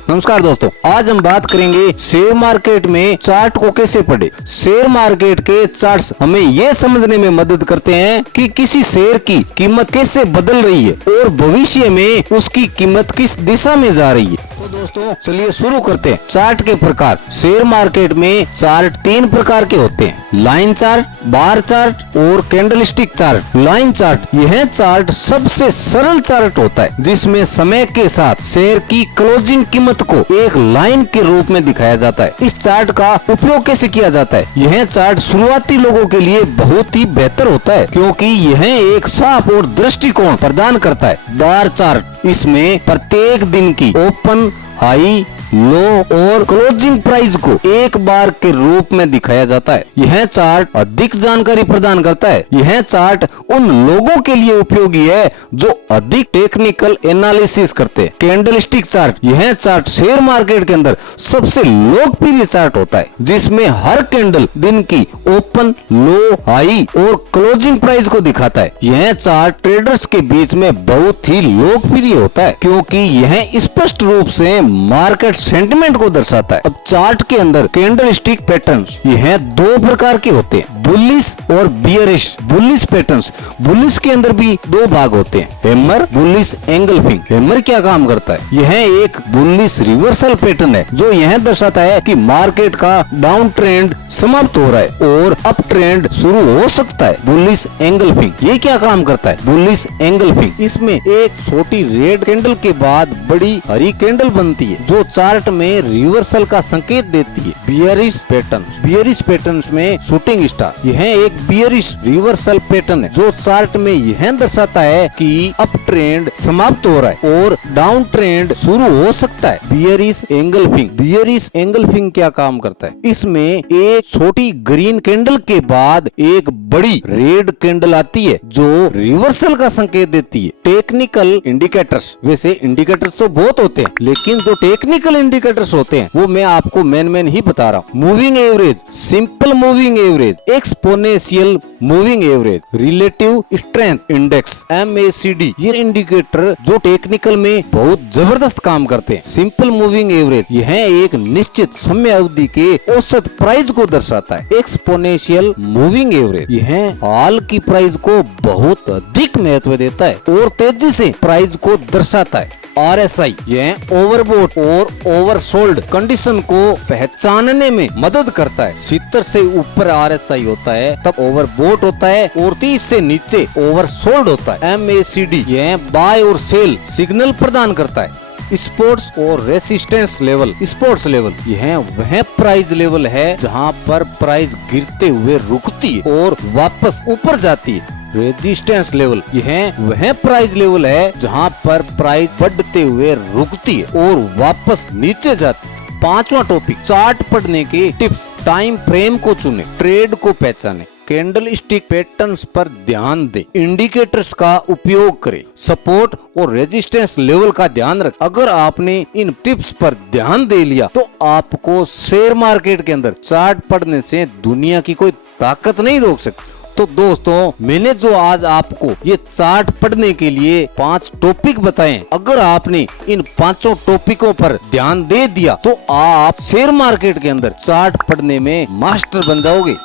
नमस्कार दोस्तों, आज हम बात करेंगे शेयर मार्केट में चार्ट को कैसे पढ़े। शेयर मार्केट के चार्ट्स हमें ये समझने में मदद करते हैं कि किसी शेयर की कीमत कैसे बदल रही है और भविष्य में उसकी कीमत किस दिशा में जा रही है। तो दोस्तों चलिए शुरू करते हैं। चार्ट के प्रकार। शेयर मार्केट में चार्ट 3 प्रकार के होते हैं, लाइन चार्ट, बार चार्ट और कैंडलस्टिक चार्ट। लाइन चार्ट यह चार्ट सबसे सरल चार्ट होता है जिसमें समय के साथ शेयर की क्लोजिंग कीमत को एक लाइन के रूप में दिखाया जाता है। इस चार्ट का उपयोग कैसे किया जाता है? यह चार्ट शुरुआती लोगों के लिए बहुत ही बेहतर होता है क्योंकि यह एक साफ और दृष्टिकोण प्रदान करता है। बार चार्ट, इसमें प्रत्येक दिन की ओपन, हाई, लो और क्लोजिंग प्राइस को एक बार के रूप में दिखाया जाता है। यह चार्ट अधिक जानकारी प्रदान करता है। यह चार्ट उन लोगों के लिए उपयोगी है जो अधिक टेक्निकल एनालिसिस करते हैं। कैंडलस्टिक चार्ट, यह चार्ट शेयर मार्केट के अंदर सबसे लोकप्रिय चार्ट होता है जिसमें हर कैंडल दिन की ओपन, लो, हाई और क्लोजिंग प्राइस को दिखाता है। यह चार्ट ट्रेडर्स के बीच में बहुत ही लोकप्रिय होता है क्योंकि यह स्पष्ट रूप से मार्केट सेंटिमेंट को दर्शाता है। अब चार्ट के अंदर कैंडलस्टिक पैटर्न्स, यह 2 प्रकार के होते हैं, बुलिश और बियरिश। बुलिश पैटर्न्स, बुलिश के अंदर भी 2 भाग होते हैं, हैमर, बुलिश एंगल्फिंग। हैमर क्या काम करता है? यह एक बुलिश रिवर्सल पैटर्न है जो यह दर्शाता है कि मार्केट का डाउन ट्रेंड समाप्त हो रहा है और अप ट्रेंड शुरू हो सकता है। बुलिश एंगल्फिंग ये क्या काम करता है? बुलिश एंगल्फिंग, इसमें एक छोटी रेड कैंडल के बाद बड़ी हरी कैंडल बनती है जो चार्ट में रिवर्सल का संकेत देती है। बियरिश पैटर्न, बियरिश पैटर्न में शूटिंग स्टार, यह एक बियरिश रिवर्सल पैटर्न है जो चार्ट में यह दर्शाता है कि अप ट्रेंड समाप्त हो रहा है और डाउन ट्रेंड शुरू हो सकता है। बियरिश एंगल्फिंग, बियरिश एंगल्फिंग क्या काम करता है? इसमें एक छोटी ग्रीन कैंडल के बाद एक बड़ी रेड कैंडल आती है जो रिवर्सल का संकेत देती है। टेक्निकल इंडिकेटर्स, वैसे इंडिकेटर्स तो बहुत होते हैं लेकिन जो टेक्निकल इंडिकेटर्स होते हैं वो मैं आपको मेन ही बता रहा हूँ। Moving average, simple moving average, exponential moving average, relative strength index MACD, ये इंडिकेटर जो टेक्निकल में बहुत जबरदस्त काम करते हैं। सिंपल मूविंग एवरेज यह एक निश्चित समय अवधि के औसत प्राइस को दर्शाता है। एक्सपोनेंशियल मूविंग एवरेज यह हाल की प्राइस को बहुत अधिक महत्व देता है और तेजी से प्राइस को दर्शाता है। RSI यह ओवरबोट और ओवरसोल्ड कंडीशन को पहचानने में मदद करता है। 70 से ऊपर RSI होता है तब ओवरबोट होता है और 30 से नीचे ओवरसोल्ड होता है। MACD यह बाय और सेल सिग्नल प्रदान करता है। स्पोर्ट्स और रेसिस्टेंस लेवल, स्पोर्ट्स लेवल यह वह प्राइस लेवल है जहां पर प्राइस गिरते हुए रुकती है और वापस ऊपर जाती है। रेजिस्टेंस लेवल यह वह प्राइस लेवल है जहां पर प्राइस बढ़ते हुए रुकती है और वापस नीचे जाती है। 5वां टॉपिक, चार्ट पढ़ने के टिप्स। टाइम फ्रेम को चुने, ट्रेड को पहचाने, कैंडल स्टिक पैटर्न्स पर ध्यान दें, इंडिकेटर्स का उपयोग करें, सपोर्ट और रेजिस्टेंस लेवल का ध्यान रखें। अगर आपने इन टिप्स पर ध्यान दे लिया तो आपको शेयर मार्केट के अंदर चार्ट पढ़ने से दुनिया की कोई ताकत नहीं रोक सकती। तो दोस्तों मैंने जो आज आपको ये चार्ट पढ़ने के लिए 5 टॉपिक बताए, अगर आपने इन 5 टॉपिकों पर ध्यान दे दिया तो आप शेयर मार्केट के अंदर चार्ट पढ़ने में मास्टर बन जाओगे।